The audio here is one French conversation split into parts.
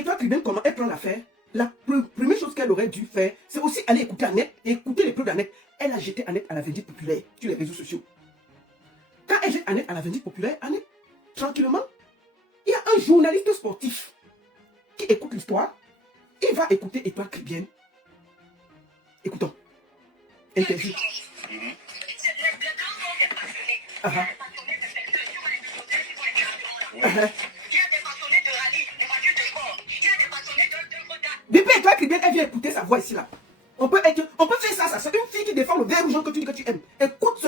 Étoile Tribune, comment elle prend l'affaire? La première chose qu'elle aurait dû faire, c'est aussi aller écouter Annette et écouter les preuves d'Annette. Elle a jeté Annette à la vindicte populaire sur les réseaux sociaux. Quand elle jette Annette à la vindicte populaire, Annette, tranquillement, il y a un journaliste sportif qui écoute l'histoire. Il va écouter Étoile Tribune. Écoutons. Interview. Depuis Étoile Tribune, elle vient écouter sa voix ici là. On peut faire ça. C'est une fille qui défend le vert rouge que tu dis que tu aimes. Écoute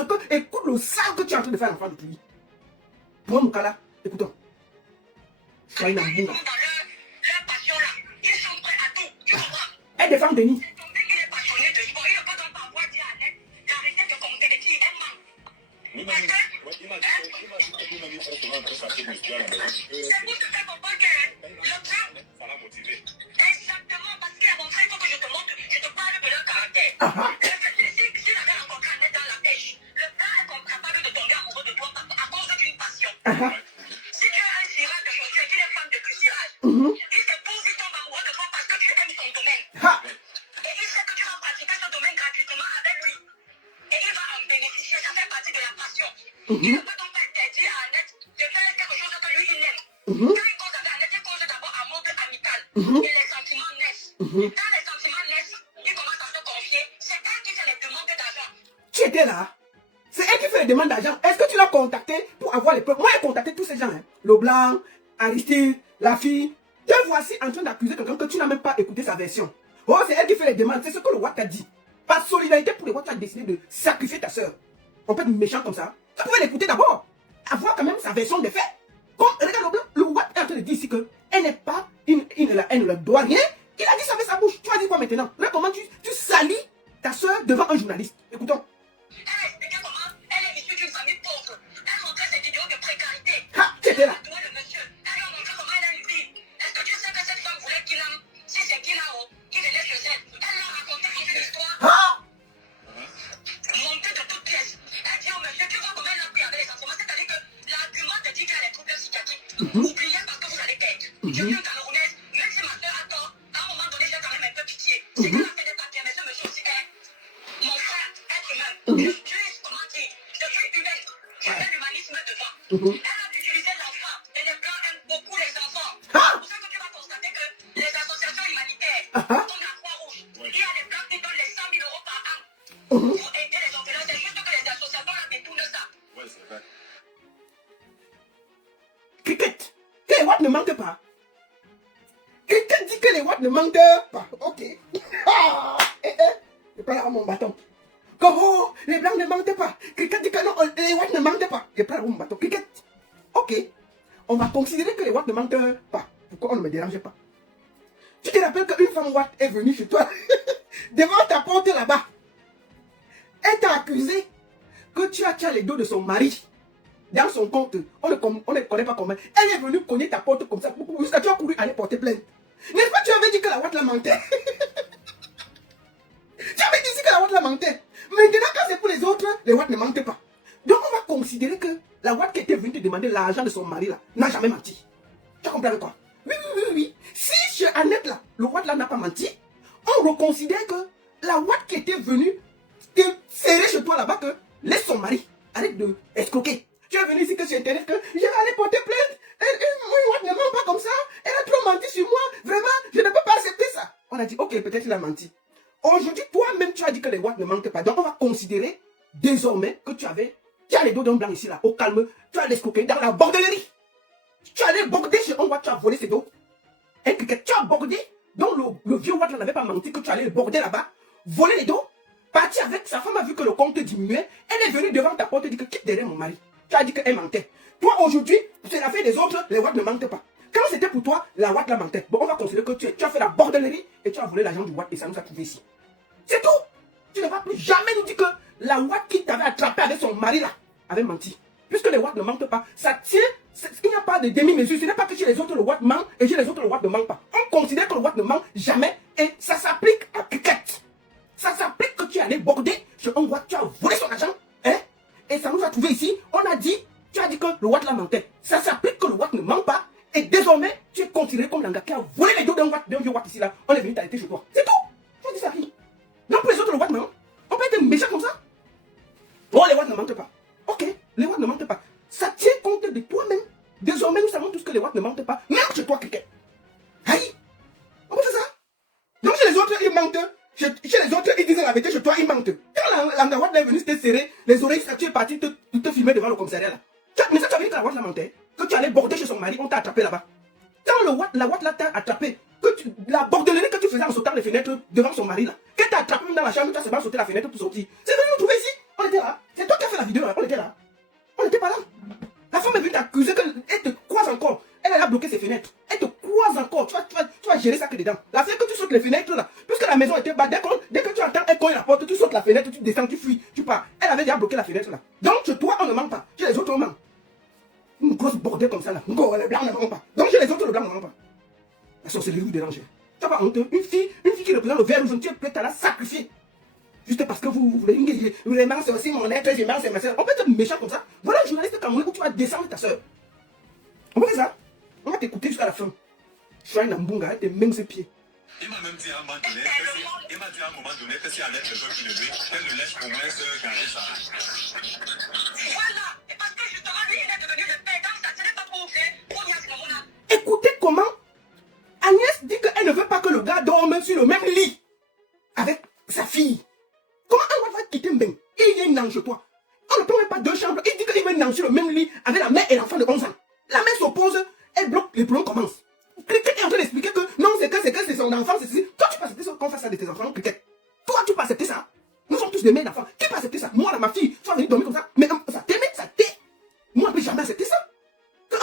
le sale que tu es en train de faire à l'enfant de lui. Pour mon cas là, écoutons. Soyez dans le elle défend Denis. Tu étais là. C'est elle qui fait les demandes d'argent. Est-ce que tu l'as contacté pour avoir les preuves? Moi, j'ai contacté tous ces gens. Hein. Leblanc, Aristide, la fille. Te voici en train d'accuser quelqu'un que tu n'as même pas écouté sa version. Oh, c'est elle qui fait les demandes. C'est ce que le Watt a dit. Par solidarité pour les Watt, tu as décidé de sacrifier ta soeur. On peut être méchant comme ça. Tu pouvais l'écouter d'abord. Avoir quand même sa version des faits. Comme, regarde, le Watt est en train de dire ici qu'elle n'est pas, elle ne doit rien. Il a dit ça avec sa bouche. Tu vas dire quoi maintenant? Regarde comment tu salis ta soeur devant un journaliste. Écoutons. Elle a expliqué comment elle est issue d'une famille pauvre. Elle montrait ses vidéos de précarité. Ah, tu étais là. Elle a montré comment elle a une vie. Est-ce que tu sais que cette femme voulait qu'il aime? Si c'est qu'il a qui venait chez elle. Elle l'a raconté toute une histoire. Montée de toutes pièces. Elle dit au monsieur, tu vois comment elle a pris avec les sentiments. C'est-à-dire que l'argument te dit qu'elle a des troubles psychiatriques. Oubliez parce que vous allez perdre. Je suis une Camerounaise, même si ma soeur a tort, à un moment donné, j'ai quand même un peu pitié. C'est qu'elle a fait des papiers, mais ce monsieur aussi est mon frère, être humain. Je suis, comment dire, je suis humaine. Je mets l'humanisme devant. Elle a utilisé l'enfant et les blancs aiment beaucoup les enfants. C'est pour ça que tu vas constater que les associations humanitaires, comme la Croix-Rouge, il y a des blancs qui donnent les 100 000 € par an pour aider les orphelins. C'est juste que les associations là détournent ça. Ouais, c'est vrai. Cricket, que les watts ne manquent pas. Cricket dit que les watts ne manquent pas. Ok. Je prends mon bâton. Oh, les blancs ne mentent pas. Cricket dit que non, les watts ne mentent pas. Je prends mon bâton. Cricket. Ok. On va considérer que les watts ne mentent pas. Pourquoi on ne me dérange pas? Tu te rappelles qu'une femme watt est venue chez toi devant ta porte là-bas. Elle t'a accusé que tu as les dos de son mari dans son compte. On ne connaît pas comment. Elle est venue cogner ta porte comme ça. Jusqu'à tu as couru aller porter plainte. N'est-ce pas, tu avais dit que la watt la mentait? Tu avais dit que la watt la mentait. Maintenant, quand c'est pour les autres, les watts ne mentent pas. Donc, on va considérer que la watt qui était venue te demander l'argent de son mari là n'a jamais menti. Tu as compris avec quoi? Oui. Si chez Annette là, le watt là n'a pas menti, on reconsidère que la watt qui était venue te serrer chez toi là-bas, que laisse son mari. Arrête de escroquer. Tu es venu ici que sur Internet que je vais aller porter plainte. Moi, ne ment pas comme ça. Elle a trop menti sur moi. Vraiment, je ne peux pas accepter ça. On a dit, ok, peut-être il a menti. Aujourd'hui, toi-même, tu as dit que les watts ne mentent pas. Donc, on va considérer désormais que tu as les dos d'un blanc ici, là, au calme. Tu as l'escroqué dans la bordellerie. Tu allais border chez un watt, tu as volé ses dos. Et que tu as bordé, donc le vieux watt n'avait pas menti, que tu allais le border là-bas, voler les dos, parti avec sa femme, a vu que le compte diminuait. Elle est venue devant ta porte et dit que quitte derrière mon mari. Tu as dit qu'elle mentait. Toi, aujourd'hui, c'est l'affaire des autres, les watts ne mentent pas. Quand c'était pour toi, la watt la mentait. Bon, on va considérer que tu as fait la bordellerie et tu as volé l'argent du watt et ça nous a trouvé ici. C'est tout. Tu ne vas plus jamais nous dire que la watt qui t'avait attrapé avec son mari là avait menti. Puisque les watts ne mentent pas, ça tient. Il n'y a pas de demi-mesure. Ce n'est pas que chez les autres le watt ment et chez les autres le watt ne ment pas. On considère que le watt ne ment jamais et ça s'applique à Cricket. Ça s'applique que tu allais border chez un watt, tu as volé son argent. Hein? Et ça nous a trouvé ici. On a dit, tu as dit que le watt la mentait. Ça s'applique que le watt ne ment pas Et désormais, tu es considéré comme l'anga qui a volé les dos d'un vieux Watt ici là. On est venu t'arrêter chez toi. C'est tout. Je dis ça à qui? Donc pour les autres, le Watt, non. On peut être méchant comme ça. Oh, les Watt ne mentent pas. Ok, les Watt ne mentent pas. Ça tient compte de toi-même. Désormais, nous savons tous que les Watt ne mentent pas. Même chez toi, quelqu'un. Aïe. On peut faire ça. Donc chez les autres, ils mentent. Chez les autres, ils disent la vérité. Chez toi, ils mentent. Quand la Watt est venue te serrer les oreilles, tu es parti te filmer devant le commissariat là. Mais ça, tu as vu que la Watt l'a menté. Que tu allais border chez son mari, on t'a attrapé là-bas. Quand la Watt là t'a attrapé, la bordellerie que tu faisais en sautant les fenêtres devant son mari là, que t'as attrapé même dans la chambre, tu as seulement sauté la fenêtre pour sortir. C'est venu nous trouver ici. On était là. C'est toi qui as fait la vidéo là. On était là. On n'était pas là. La femme est venue t'accuser qu'elle te croise encore. Elle a bloqué ses fenêtres. Elle te croise encore. Tu vas gérer ça que dedans. La fait que tu sautes les fenêtres là, puisque la maison était bas, dès que tu entends un coin la porte, tu sautes la fenêtre, tu descends, tu fuis, tu pars. Elle avait déjà bloqué la fenêtre là. Donc chez toi, on ne ment pas. Chez les autres, on ment. Une grosse bordelle comme ça là. Les blancs ne mentent pas. Donc chez les autres, le blanc ne ment pas. La sorcellerie vous dérange. Tu n'as pas honte. Une fille qui représente le vert rouge, tu es prête à la sacrifier. Juste parce que vous voulez. Les mains, c'est aussi mon être, les mains, c'est ma soeur. On peut être méchant comme ça. Voilà un journaliste camerounais où tu vas descendre ta soeur. On peut faire ça. On va t'écouter jusqu'à la fin. Chouin Nambunga, elle te mène ses pieds. Il m'a même dit à un moment donné que si Annette ne veut plus de lui, qu'elle le laisse au moins se garer ça. Voilà. Et parce que justement, lui, il est devenu le père dans ça. Ce n'est pas trop fait pour Nias Kamona. Écoutez comment Agnès dit qu'elle ne veut pas que le gars dorme sur le même lit avec sa fille. Comment elle va quitter Mbeng? Il vient dans chez toi. On ne peut même pas deux chambres. Il dit qu'il vient dans sur le même lit avec la mère et l'enfant de 11 ans. La mère s'oppose, elle bloque, les problèmes commencent. Cricket est en train d'expliquer que non, c'est son enfant, c'est ceci. Toi, tu peux accepter ça qu'on fasse ça de tes enfants, Cricket. Toi, tu peux accepter ça. Nous sommes tous des mères d'enfants. Qui peut accepter ça? Moi, là, ma fille, tu vas venir dormir comme ça. Mais ça t'aimait, ça t'est. Moi, je ne peux jamais accepter ça. Un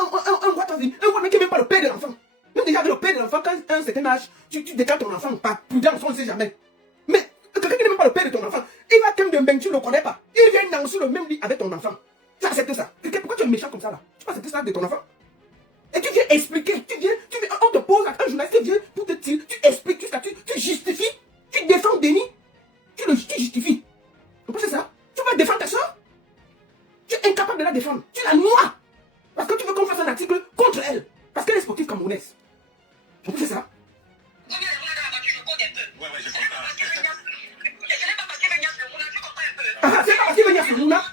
roi qui n'est même pas le père de l'enfant. Même déjà avec le père de l'enfant, quand à un certain âge, tu déclares ton enfant par prudence, on ne sait jamais. Mais quelqu'un qui n'est même pas le père de ton enfant, il va quand même de tu ne le connais pas. Il vient dans sur le même lit avec ton enfant. Tu acceptes ça? Pourquoi tu es méchant comme ça là? Tu peux accepter ça de ton enfant? Et tu viens expliquer, on te pose un journaliste, tu viens pour te tirer, tu expliques, tu justifies, tu défends Denis, tu justifies. On peut faire ça? Tu vas défendre ta soeur? Tu es incapable de la défendre. Tu la noies. Parce que tu veux qu'on fasse un article contre elle. Parce qu'elle est sportive camerounaise. On peut faire ça? Ouais, je comprends. Ah, c'est pas parce qu'il veut dire sur Mouna.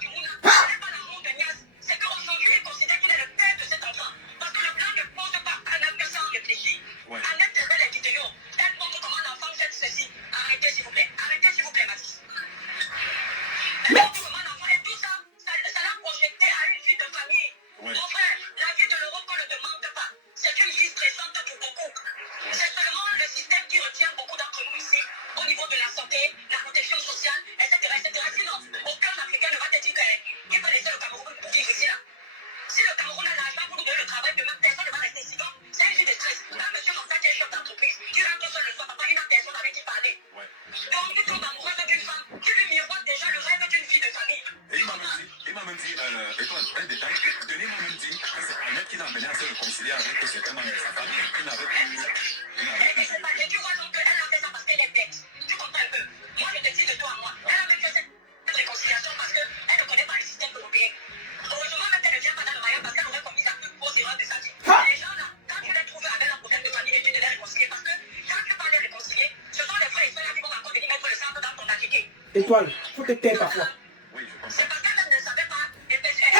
Étoile, faut te taire parfois. Elle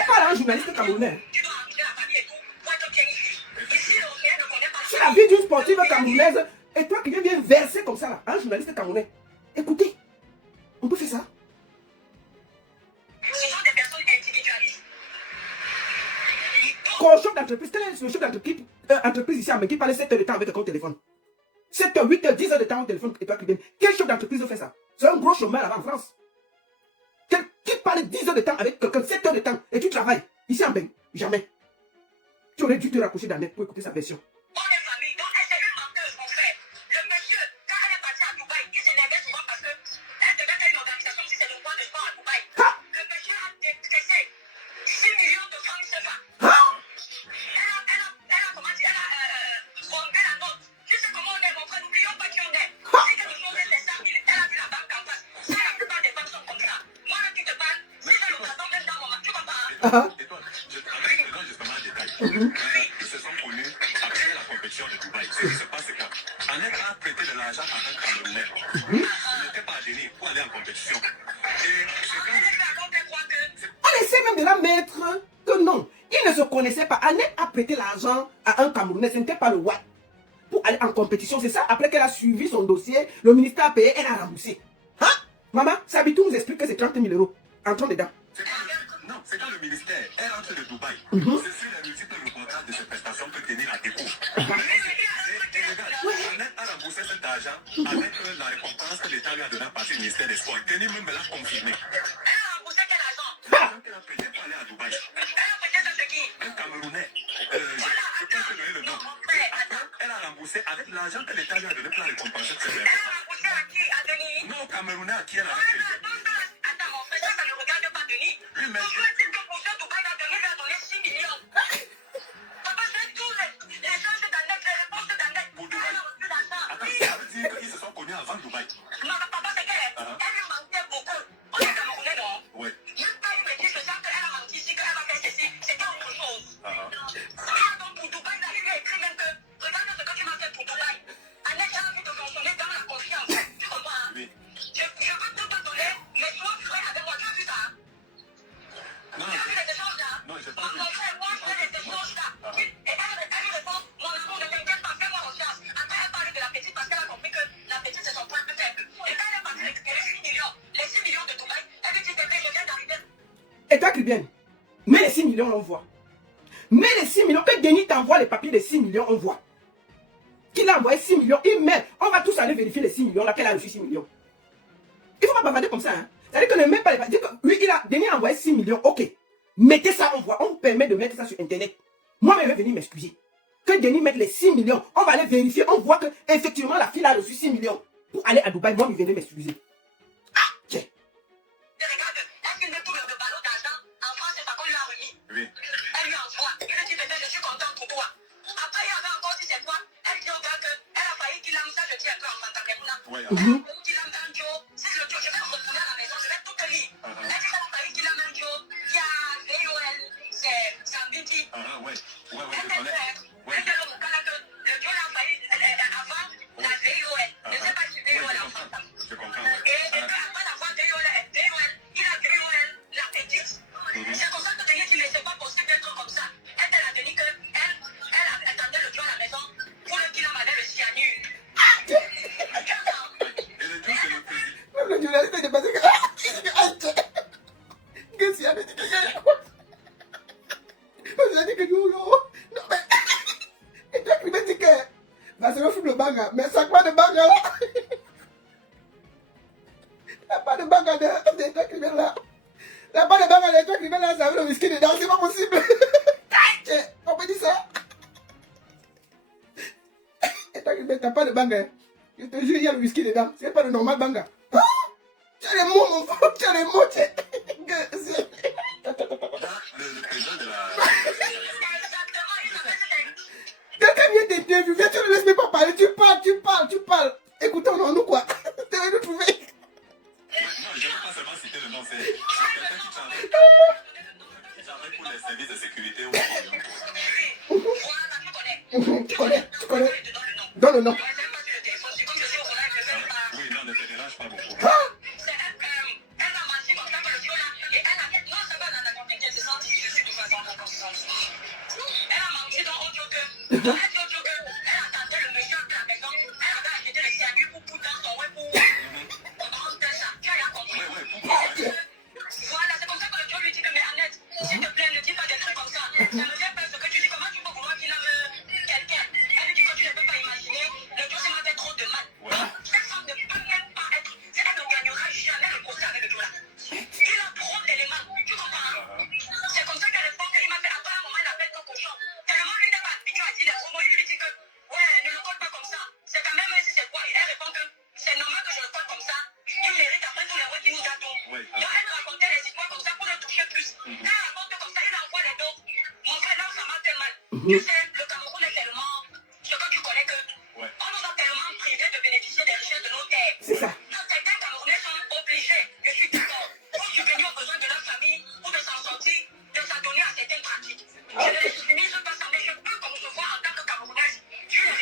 parle à un journaliste camerounais. C'est la vie d'une sportive camerounaise. Et toi qui viens verser comme ça là, un journaliste camerounais. Écoutez, on peut faire ça. Ce sont des personnes individualistes. Quand chef d'entreprise, quel est le chef d'entreprise ici à Mbeng qui parle 7 heures de temps avec un téléphone? 7 heures, 8 heures, 10 heures de temps au téléphone et toi qui viens. Quel chef d'entreprise fait ça? C'est un gros chômeur là-bas en France. Qui parle 10 heures de temps avec quelqu'un, 7 heures de temps, et tu travailles ici en Mbeng? Jamais. Tu aurais dû te rapprocher d'Annette pour écouter sa version. On est famille, donc elle c'est une menteuse, mon frère. Le monsieur, quand elle est partie à Dubaï, il s'énervait souvent parce que elle devait faire une organisation si c'est le roi de sport à Dubaï. Le monsieur a décaissé 6 millions de francs CFA. Elle a comment dire, elle a rompé la note. Tu sais comment on est, mon frère, n'oublions pas qui on est. Si quelque chose est 100 000, elle a vu la banque en face. Ça, la plupart des femmes sont comme ça. Moi, là, tu te parles, si j'ai l'occasion, même dans mon tu vas pas. Et toi, je te donne justement un détail. de Dubaï. Ce qui se passe, c'est qu'Annette a prêté de l'argent à un Camerounais. Il n'était pas adhéré pour aller en compétition. Et On essaie même de la mettre que non. Il ne se connaissait pas. Annette a prêté l'argent à un Camerounais. Ce n'était pas le Watt. Pour aller en compétition. C'est ça, après qu'elle a suivi son dossier, le ministère a payé, elle a remboursé. Hein? Maman, Sabitou nous explique que c'est 30 000 euros. Entrons dedans. Non, c'est quand le ministère est rentré de Dubaï. C'est sur les multiples reportages de ces prestations que tenir la découvre. Annette a remboursé cet argent avec la récompense que l'État lui a donnée à partir du ministère des Sports. Tenir même me l'a confirmé. Elle a remboursé quel argent? Elle a payé pour aller à Dubaï. Elle a payé de qui? Un Camerounais. Je pense que donner le nom. Elle a remboursé avec l'argent que l'État lui a donné pour la récompense. Elle a remboursé à qui? À Denis? Non, au Camerounais à qui elle a payé. Attends, mon frère, ça ne regarde pas Denis. Oui, mais je veux dire que pour ce Dubaï, Denis lui a donné 6 millions. Papa, c'est tous les choses d'Annette, les réponses d'Annette. Pour Dubaï. Attends, ça veut dire qu'ils se sont connus avant Dubaï. Non, mais papa, c'est qu'elle lui mentait beaucoup. On est Camerounais, non? Oui. Même pas une bêtise, je sens qu'elle a menti ici, qu'elle va faire ceci. C'était autre chose. Donc, pour Dubaï, il a écrit même que, regarde ce que tu m'as fait pour Dubaï. Annette, j'ai envie de consommer dans la confiance. Tu comprends? Oui. Je peux tout te donner, mais sois frère avec moi. Tu as vu ça? Non, tu as vu les échanges là? Non, j'ai pas vu. Mon frère, moi, je fais les échanges là. Et elle lui répond, mon amour, ne t'inquiète pas, fais-moi confiance. Après, elle parle de la petite parce qu'elle a compris que la petite, c'est son point de faible. Et quand elle est partie récupérer 6 millions, les 6 millions de Dubaï, elle lui dit, bébé, je viens d'arriver. Et toi, Cribienne, mets les 6 millions, on voit. Mets les 6 millions. Que Denis t'envoie les papiers des 6 millions, on voit. Qu'il a envoyé 6 millions, il met. On va tous aller vérifier les 6 millions, là, qu'elle a reçu 6 millions. Il ne faut pas bavarder comme ça. Hein. C'est-à-dire que ne met pas les papiers. Oui, Denis a envoyé 6 millions, ok. Mettez ça, on voit. On vous permet de mettre ça sur Internet. Moi, je vais venir m'excuser. Que Denis mette les 6 millions. On va aller vérifier. On voit que effectivement la fille a reçu 6 millions. Pour aller à Dubaï, moi, je viendrai m'excuser. Ah, tiens. Regarde, elle filme tout le ballon d'argent. En France, c'est ça qu'on lui a remis. Oui. Elle lui envoie. Il lui dit, bébé, je suis contente pour toi. Après, il y avait encore, si c'est quoi, elle dit au gars qu'elle a failli qu'il aime ça, je dis un peu en fantaquement. Oui. Qu'il aime un Joe. Si le Joe, je vais me retourner à la maison, je vais tout te lire. Elle dit qu'elle a failli qu'il aime un Joe. Il y a VOL, c'est un Binti. Ouais, je Elle connais. elle dit le Mokala que le Joe l'a failli avant la VOL. Je ne sais pas si VOL en France. Je comprends, Et après avoir VOL, il a VOL, la petite. C'est comme ça que Denis dit, mais c'est pas possible d'être comme ça. Elle a dit qu'elle attendait le Joe à la maison pour le qu'il en avait le cyanure. Et le Dieu, c'est le président. Même le journaliste est dépassé. Qu'est-ce qu'il y a de dit que vous avez dit que nous, non, mais. Et toi qui me dis que. Bah, c'est le film le banga. Mais ça quoi de banga là? Il n'y a pas de banga de toi qui viens là. Il n'y a pas de banga de toi qui viens là, ça veut le whisky dedans, c'est pas possible. On me dit ça. Et toi qui viens, t'as pas de banga. Je te jure, il y a le whisky dedans. C'est pas le normal banga. Ah, tu as les mots, mon frère. Tu as les mots. Le président de la... Quelqu'un vient t'interviewer, tu ne laisses même pas parler. Tu parles. Écoutez, on nous quoi. Tu vas nous trouver. Non, je ne veux pas seulement citer le nom, c'est quelqu'un qui travaille pour les services de sécurité ou Tu connais. Donne le nom. oui, non, ne te dérange pas beaucoup. Ah, Voilà, c'est comme ça que le Dieu lui dit que, mais Annette, s'il te plaît, ne dis pas des trucs comme ça. Ça me vient pas ce que tu dis. Comment tu peux vouloir qu'il aime quelqu'un? Elle lui dit que tu ne peux pas imaginer. Le Dieu s'est fait trop de mal. Cette femme ne peut même pas être. Elle ne gagnera jamais le procès avec le Dieu là. Il a trop d'éléments. Tu comprends? C'est comme ça qu'à l'époque, il m'a fait attendre un moment, il appelle ton cochon. Tellement lui n'est pas habitué à dire les promos, il lui dit que, ouais, ne le colle pas comme ça. C'est quand même, si c'est quoi? Elle répond que c'est normal que je le colle comme ça. Il mérite après tous les mots qu'il nous a dit. Donc elle racontait les histoires comme ça pour le toucher plus. Elle raconte comme ça, il envoie les dos. Mon frère, là, ça m'a fait mal. Tu sais, le Cameroun est tellement. Ce que tu connais que. On nous a tellement privés de bénéficier des richesses de nos terres. c'est ça. Donc certains Camerounais sont obligés, je suis d'accord, pour subvenir aux besoins de leur famille ou de s'en sortir, de s'adonner à certaines pratiques. Je ne les soumise pas ça, mais je peux concevoir en tant que Camerounaise. Je le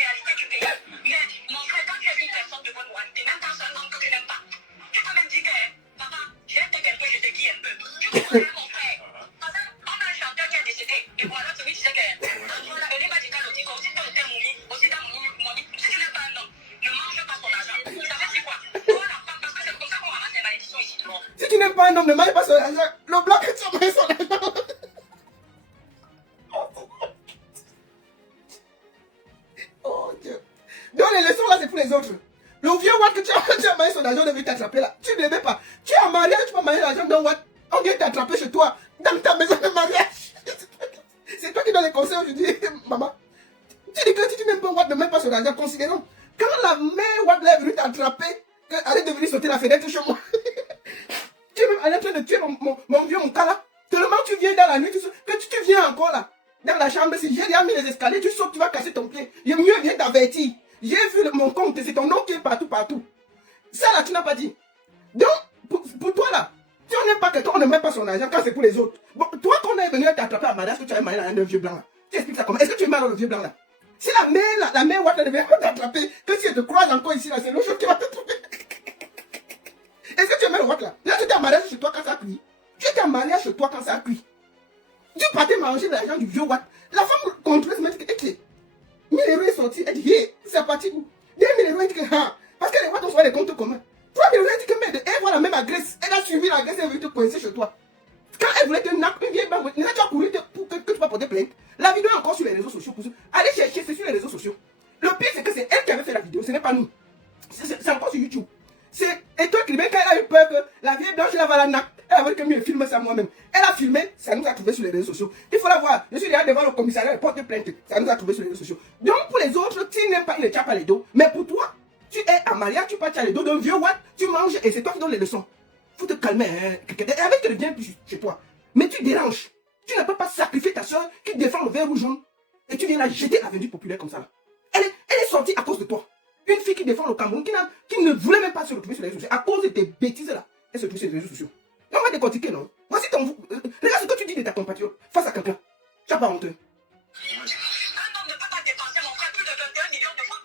homme ne maille pas son argent, le blanc chrétien maille son argent. Oh Dieu. Donc les leçons là, c'est pour les autres. Le vieux Watt que tu as maillé son argent, on devait t'attraper là. Tu ne l'aimais pas. Tu es en mariage, tu vas mailler l'argent dans Watt. On vient t'attraper chez toi, dans ta maison de mariage. C'est toi qui donnes les conseils aujourd'hui, maman. Tu dis que si tu n'aimes pas Watt, ne mets pas son argent, considérons. Quand la mère Watt est venue t'attraper, arrête de venir sauter la fenêtre chez moi. Tu es même en train de tuer mon vieux mon cas là. Tellement tu viens dans la nuit, que tu viens encore là. Dans la chambre, si j'ai déjà mis les escaliers, tu sautes, tu vas casser ton pied. Mieux viens t'avertir. J'ai vu mon compte, c'est ton nom qui est partout, partout. Ça là, tu n'as pas dit. Donc, pour toi là, si on n'aime pas quelqu'un, on ne met pas son argent quand c'est pour les autres. Bon, toi qu'on est venu t'attraper à mariage, que tu as marié dans un vieux blanc là. Tu expliques ça comment? Est-ce que tu es mal dans le vieux blanc là? Si la mère Watt devait t'attraper, que si elle te croise encore ici là, c'est l'autre chose qui va te trouver. Est-ce que tu es mal au Watt là? Là, tu étais en mariage chez toi quand ça a cuit. Tu étais en mariage chez toi quand ça a cuit. Tu partais manger de l'argent du vieux Watt. La femme contrôleuse m'a dit que, ok, 1000 euros est sorti. Elle dit, hey, c'est parti où? 2000 euros, elle dit que, ah, parce que les Watts ont soit les comptes communs. 3000 euros, elle dit que, mais elle voit la même agresse. Elle a suivi l'agresse, elle veut te coincer chez toi. Quand elle voulait te nappe, une vieille banque, là, tu as couru pour que tu vas porter plainte. La vidéo est encore sur les réseaux sociaux. Allez chercher, c'est sur les réseaux sociaux. Le pire, c'est que c'est elle qui avait fait la vidéo, ce n'est pas nous. C'est encore sur YouTube. Et toi, Clibé, quand elle a eu peur que la vieille blanche, elle va la nappe, elle a vu que mieux filmer ça moi-même. Elle a filmé, ça nous a trouvé sur les réseaux sociaux. Il faut la voir. Je suis là devant le commissariat, elle porte plainte. Ça nous a trouvé sur les réseaux sociaux. Donc, pour les autres, tu n'aimes pas, il ne tient pas les dos. Mais pour toi, tu es en mariage, tu parles les dos d'un vieux Watt, tu manges et c'est toi qui donnes les leçons. Faut te calmer, hein. Et avec te bien plus chez toi. Mais tu déranges. Tu ne peux pas sacrifier ta soeur qui défend le vert ou jaune. Et tu viens la jeter à vendu populaire comme ça. Là. Elle est sortie à cause de toi. Une fille qui défend le Cameroun, qui ne voulait même pas se retrouver sur les réseaux sociaux. À cause de tes bêtises là, elle se retrouve sur les réseaux sociaux. On va décortiquer, non? Voici ton... regarde ce que tu dis de ta compatriote face à quelqu'un. Tu n'as pas honteux. Un homme ne peut pas dépenser mon frère plus de 21 millions de francs.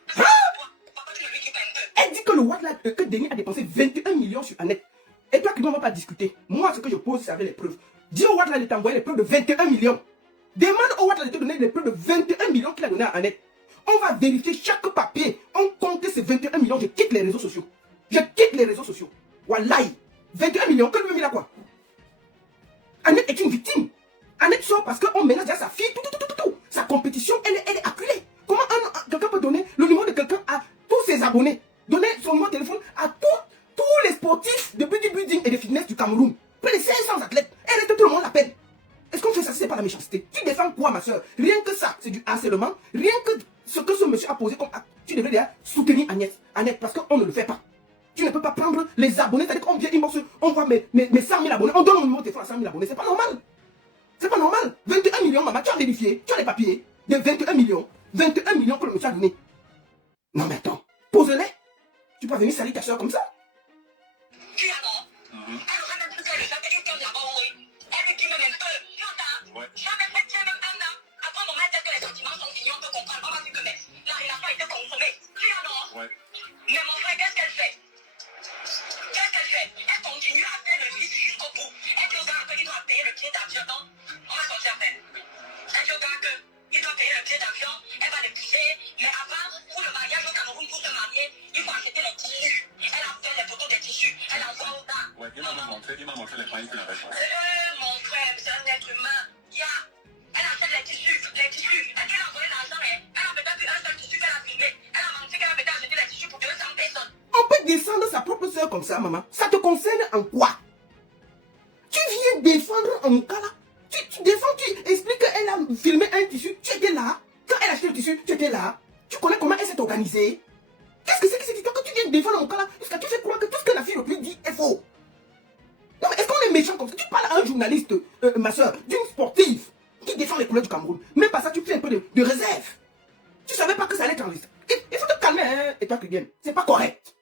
Papa, tu ne lui dis pas un peu. Elle dit que le Watt là, que Denis a dépensé 21 millions sur Annette. Et toi qui ne vas pas discuter. Moi, ce que je pose, c'est avec les preuves. Dis au Watt là de t'envoyer les preuves de 21 millions. Demande au Watt là de te donner les preuves de 21 millions qu'il a donné à Annette. On va vérifier chaque papier. On compte ces 21 millions. Je quitte les réseaux sociaux. Je quitte les réseaux sociaux. Wallahi. 21 millions. Que lui-même il a quoi? Annette est une victime. Annette sort parce qu'on menace déjà sa fille. Tout. Sa compétition, elle est acculée. Comment quelqu'un peut donner le numéro de quelqu'un à tous ses abonnés? Donner son numéro de téléphone à tous les sportifs de bodybuilding et de fitness du Cameroun. Près de 500 athlètes. Elle reste tout le monde la peine. Est-ce qu'on fait ça? C'est pas la méchanceté. Tu défends quoi, ma soeur? Rien que ça, c'est du harcèlement. Rien que ce que ce monsieur a posé comme acte. Tu devrais déjà soutenir Annette parce qu'on ne le fait pas. Tu ne peux pas prendre les abonnés. C'est-à-dire qu'on vient inbox, on voit mes 100 000 abonnés. On donne mon numéro de téléphone à 100 000 abonnés. C'est pas normal. C'est pas normal. 21 millions, maman. Tu as vérifié. Tu as les papiers. De 21 millions. 21 millions que le monsieur a donné. Non, mais attends. Pose-les. Tu peux venir salir ta soeur comme ça. Tu as non? Elle aura même plus les gens qui étaient là-bas, oui. Elle lui dit même un peu. Tu entends? Jamais fait même un an. Après, on va dire que les sentiments sont finis, on peut comprendre. On va dire que la relation a été consommée. Tu as non? Mais mon frère, qu'est-ce qu'elle fait? Elle continue à faire le vice jusqu'au bout. Elle dit au gars qu'il doit payer le billet d'avion. On va sortir à peine. Elle dit au gars qu'il doit payer le billet d'avion. Elle va l'épouser. Mais avant, pour le mariage au Cameroun, pour se marier, il faut acheter les tissus. Elle a fait les photos des tissus. Elle envoie au gars. Ouais, il m'a montré les points qu'il avait choisi. Mon frère, c'est un être humain. Elle a fait les tissus. Elle a envoyé l'argent. Elle a peut-être vu un seul tissu qu'elle a filmé. Elle a menti qu'elle a peut-être acheté les tissus pour 200 personnes. On peut descendre sa propre soeur comme ça, maman. Ça te concerne en quoi? Tu viens défendre un cas là. Tu défends, tu expliques qu'elle a filmé un tissu. Tu étais là. Quand elle a acheté le tissu, tu étais là. Tu connais comment elle s'est organisée. Qu'est-ce que c'est que cette histoire que tu viens défendre un cas là? Jusqu'à tu fais croire que tout ce que la fille le plus dit est faux. Non mais est-ce qu'on est méchant comme ça? Tu parles à un journaliste, ma soeur, d'une sportive qui défend les couleurs du Cameroun. Même pas ça, tu fais un peu de réserve. Tu savais pas que ça allait être en liste. Il faut te calmer, hein, et toi qui viens. C'est pas correct.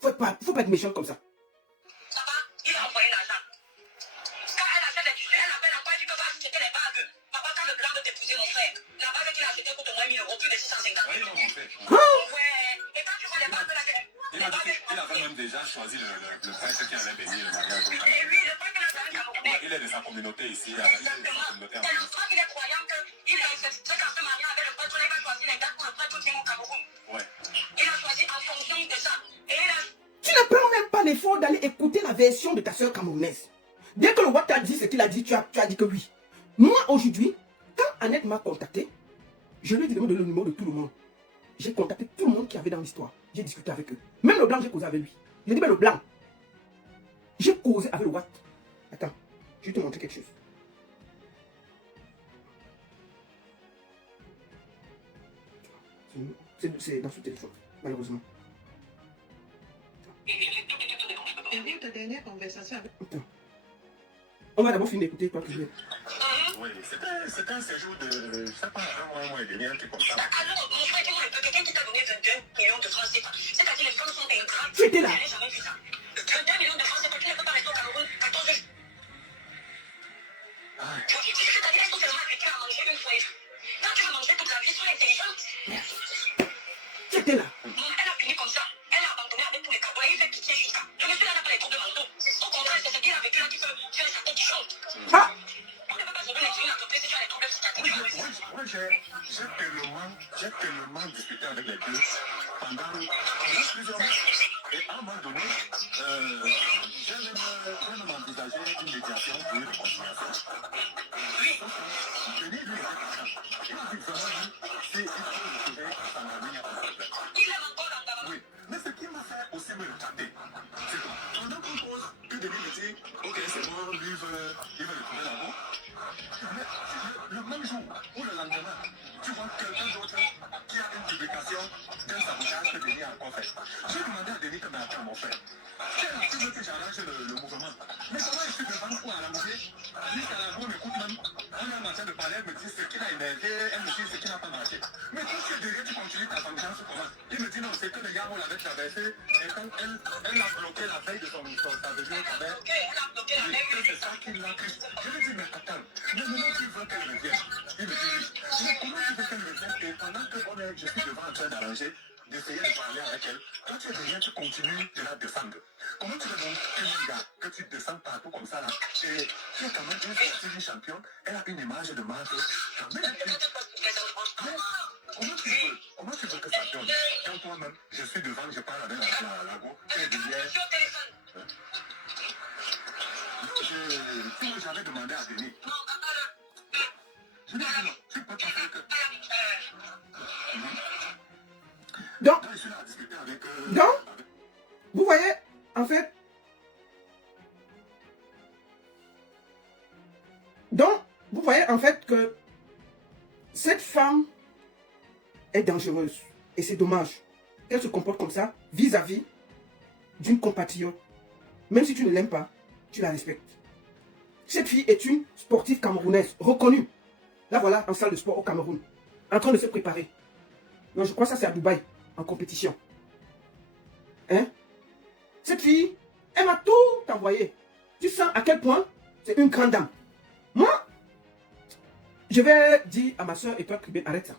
Faut pas être méchant comme ça. Papa, il a envoyé l'argent. Quand elle achète les tissus, elle appelle encore, elle dit que va acheter les bagues. Papa, quand le blanc veut t'épouser, mon frère, la bague qu'il a achetée coûte au moins 1000 euros, plus de 650 Oui, il euros. m'a montré. Ouais. Et quand tu vois les bagues là, Il m'a dit qu'il avait même déjà choisi le prêtre qui allait bénir le mariage. et lui, le frère qu'il a fait un Camerounais. Il est de sa communauté ici. Il est de sa Exactement. communauté en C'est le France. frère qu'il est croyant qu'il est fait qu'en se mariant avec le prêtre, il va choisir les gars pour le prêtre qui est au Cameroun. Ouais. Il a choisi en fonction de ça. Et il a... Tu ne prends même pas l'effort d'aller écouter la version de ta soeur camerounaise. Dès que le Watt t'a dit ce qu'il a dit, tu as dit que oui. Moi, aujourd'hui, quand Annette m'a contacté, je lui ai demandé le numéro de tout le monde. J'ai contacté tout le monde qui avait dans l'histoire. J'ai discuté avec eux. Même le blanc, j'ai causé avec lui. J'ai dit, mais le blanc, j'ai causé avec le Watt. Attends, je vais te montrer quelque chose. C'est dans ce téléphone, malheureusement. Et ta dernière conversation avec... Attends. On va d'abord finir d'écouter toi que je vais. Oui, c'était un séjour de, je sais pas, un mois et demi, un truc comme ça. Alors, mon frère, dis-moi un peu, quelqu'un qui t'a donné 22 millions de francs CFA. C'est-à-dire les femmes sont ingrates. Tu étais là. Je n'ai jamais vu ça. 22 millions de francs CFA, tu ne peux pas rester au Cameroun 14 jours. C'est-à-dire qu'est-ce que seulement quelqu'un a mangé une fois. Quand tu veux manger toute la vie, sois intelligente. Tu étais là. Elle a fini comme ça. Elle a abandonné avec tous les cadeaux et il fait pitié jusqu'à. Le monsieur là n'a pas les troubles mentaux. Au contraire, c'est ce qu'il a vécu là qui fait sa tête chaude. Ah, On ne peut pas sauver les entreprises si tu as les troubles psychiatriques. Moi, j'ai tellement discuté avec les deux pendant plusieurs mois. Et à un moment donné, j'ai même envisagé une médiation pour une réconciliation. Je dis, lui, il a dit vraiment, c'est il faut retrouver son avenir en problème. Il est encore dans ta Oui, mais ce qui m'a fait aussi me retarder, c'est que pendant qu'on pose, que Denis me dit, ok, c'est bon, lui, il veut le trouver là-bas. Le même jour ou le lendemain, tu vois quelqu'un d'autre qui a une publication d'un sabotage que Denis a encore fait. J'ai demandé à Denis comme attends mon frère. Tu veux que j'arrange le mouvement. Mais comment je suis devant pour arranger? Jusqu'à la voix m'écoute même. On a matière de parler, elle me dit ce qu'il a énervé, elle me dit ce qui n'a pas marché. Mais quand tu es derrière, tu continues ta vengeance comment? Il me dit non, c'est que le gars, on l'avait traversé et quand elle a bloqué la veille de sa venue au travers. Elle a bloqué la veille. C'est ça qui l'a pris. Je lui dis, mais attends, mais maintenant tu veux qu'elle revienne. Il me dit oui. Mais comment tu veux qu'elle revienne? Et pendant que je suis devant en train d'arranger, d'essayer de parler avec elle, quand tu es derrière, tu continues de la descendre. Comment tu veux donc qu'un gars, que tu descends partout comme ça là, et tu es quand même une championne, elle a une image de marque, quand même. Comment tu veux que ça donne? Quand toi-même, je suis devant, je parle avec la go, tu es derrière. J'avais demandé à Denis. Je lui ai dit non, tu peux pas faire que. Donc, Je suis là à discuter avec donc, vous voyez, en fait, que cette femme est dangereuse. Et c'est dommage qu'elle se comporte comme ça vis-à-vis d'une compatriote. Même si tu ne l'aimes pas, tu la respectes. Cette fille est une sportive camerounaise, reconnue. Là voilà, en salle de sport au Cameroun, en train de se préparer. Non, je crois que ça c'est à Dubaï, en compétition. Hein? Cette fille, elle m'a tout envoyé. Tu sens à quel point c'est une grande dame. Moi, je vais dire à ma soeur et toi, arrête ça.